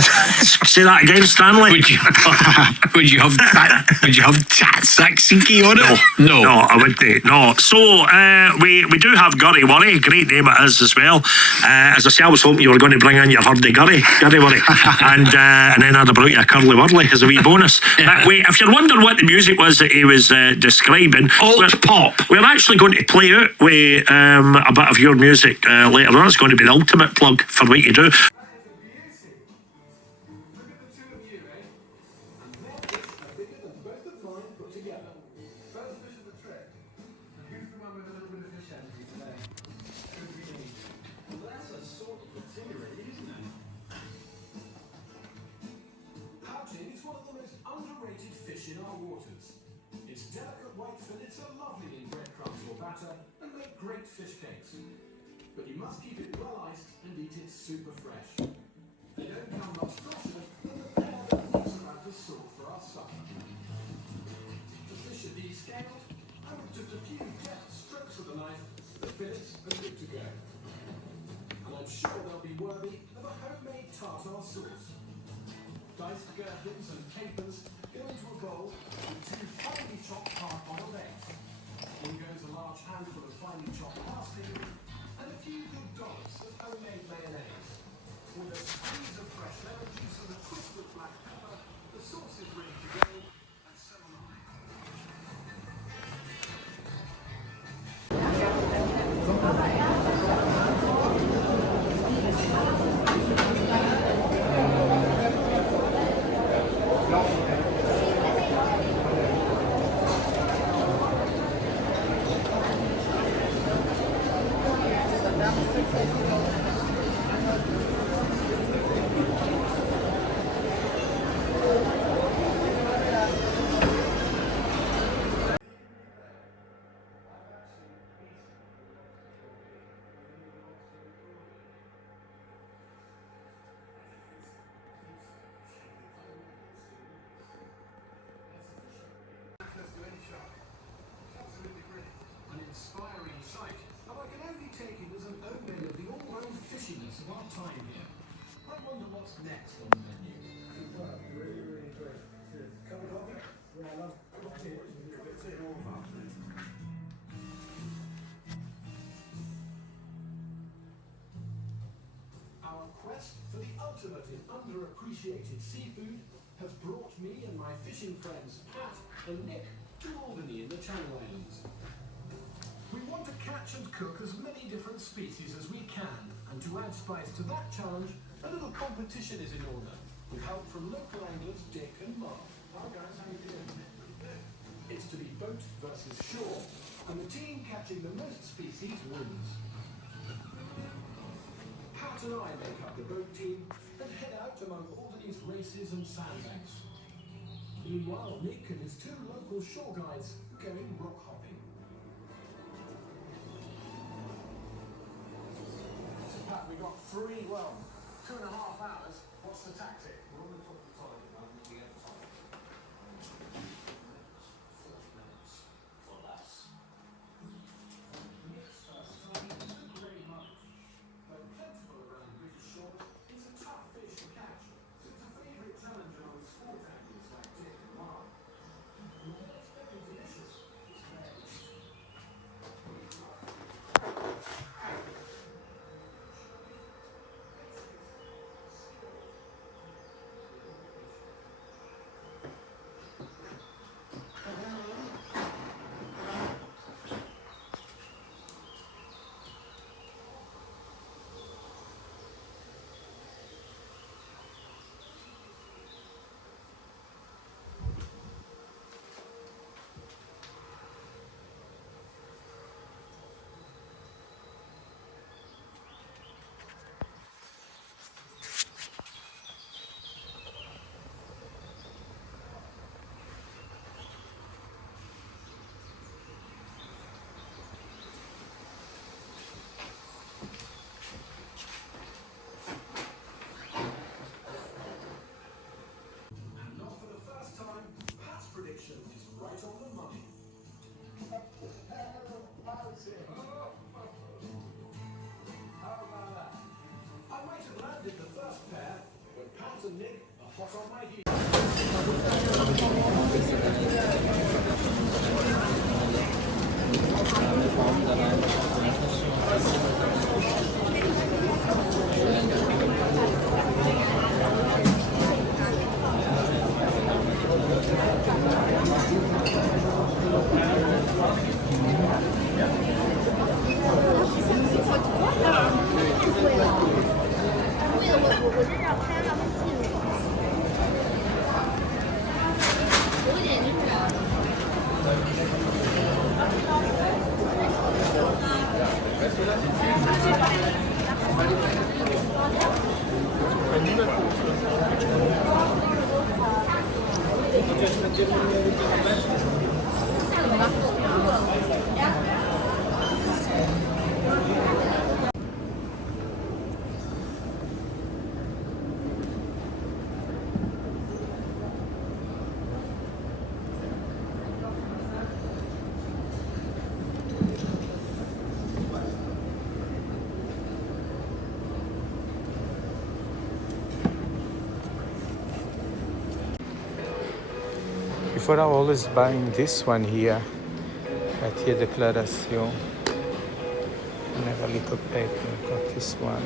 Say that again, Stanley. Would you have tzatziki on it? No, I wouldn't. No. So we do have Gurry Worry. Great name it is as well. As I say, I was hoping you were going to bring in your hurdy Gurry Worry, and then I'd have brought you a Curly Wurly as a wee bonus. But wait, if you're wondering what the music was that he was describing, alt pop. We're actually going to play out with a bit of your music later on. It's going to be the ultimate plug for what you do. Underappreciated seafood has brought me and my fishing friends Pat and Nick to Albany in the Channel Islands. We want to catch and cook as many different species as we can, and to add spice to that challenge, a little competition is in order, with help from local anglers Dick and Mark. Hi guys, how you doing? It's to be boat versus shore, and the team catching the most species wins. Pat and I make up the boat team and head out among Albany's races and sandbanks. Meanwhile, Nick and his two local shore guides going rock hopping. So Pat, we got 2.5 hours. What's the tactic? We're on the top of the time, looking at the time. 40 minutes for less. Nick's first time isn't very much, but plentiful around British shores. It's a tough fish to catch, so it's a favourite challenge among sport anglers like Dick and Mark. And while it's very delicious, it's rare. hot on my heels. Before I always buying this one here at here declaration. And have a little paper, got this one.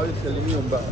حاولي تكلميهم بقى.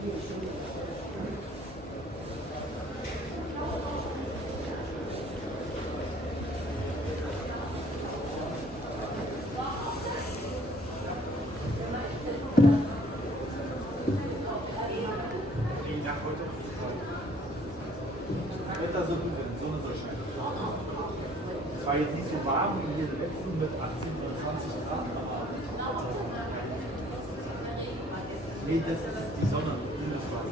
Wetter so gut, wenn die Sonne so scheint. Es war jetzt nicht so warm wie hier letzten mit 18 oder 20 Grad. Nee, das ist die Sonne. Das war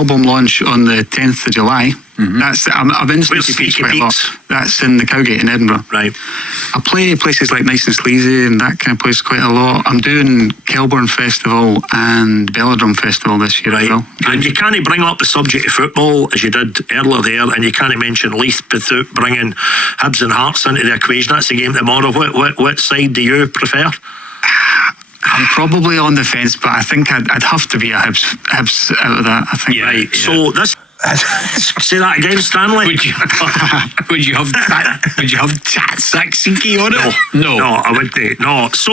album launch on the 10th of July. That's I've been to Where's Sneaky Pete's Sneaky quite a lot. Pete's? That's in the Cowgate in Edinburgh. Right. I play places like Nice and Sleazy and that kind of place quite a lot. I'm doing Kelburn Festival and Belladrum Festival this year as well. And you can't bring up the subject of football as you did earlier there, and you can't mention Leith without bringing Hibs and Hearts into the equation. That's the game tomorrow. What side do you prefer? I'm probably on the fence, but I think I'd have to be a Hibs out of that. I think. Yeah. Right. So this. Say that again, Stanley. Would you have Saxinky on it? No. No, I wouldn't. No. So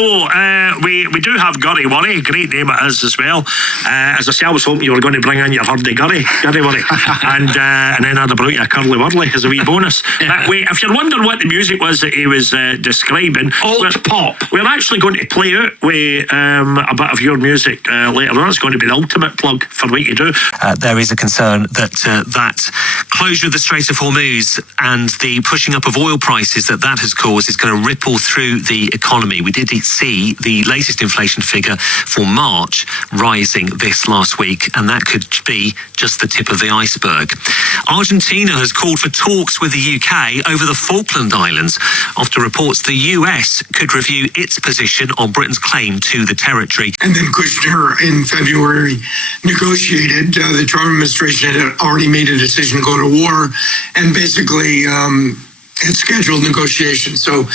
we do have Gurry Worry. Great name it is as well. As I say, I was hoping you were going to bring in your hurdy-gurry, Gurry Worry, and then I'd have brought you a curly whirly as a wee bonus. Wait, if you're wondering what the music was that he was describing, Alt pop. We're actually going to play out with a bit of your music later on. It's going to be the ultimate plug for what you do. There is a concern that that closure of the Strait of Hormuz and the pushing up of oil prices that has caused is going to ripple through the economy. We did see the latest inflation figure for March rising this last week, and that could be just the tip of the iceberg. Argentina has called for talks with the UK over the Falkland Islands after reports the US could review its position on Britain's claim to the territory. And then Kushner in February negotiated. The Trump administration had already made a decision to go to war and basically had scheduled negotiations. So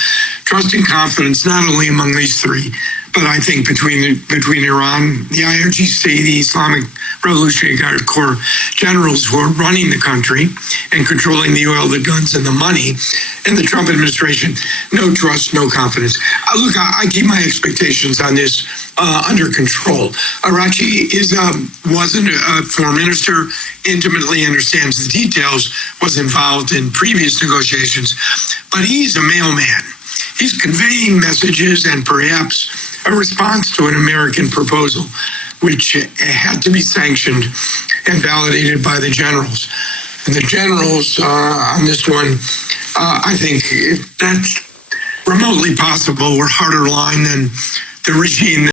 trust and confidence, not only among these three, but I think between Iran, the IRGC, the Islamic Revolutionary Guard Corps generals who are running the country and controlling the oil, the guns, and the money, and the Trump administration, no trust, no confidence. Look, I keep my expectations on this under control. Arachi wasn't a foreign minister, intimately understands the details, was involved in previous negotiations, but he's a mailman. He's conveying messages and perhaps a response to an American proposal, which had to be sanctioned and validated by the generals. And the generals on this one, I think if that's remotely possible, were harder line than the regime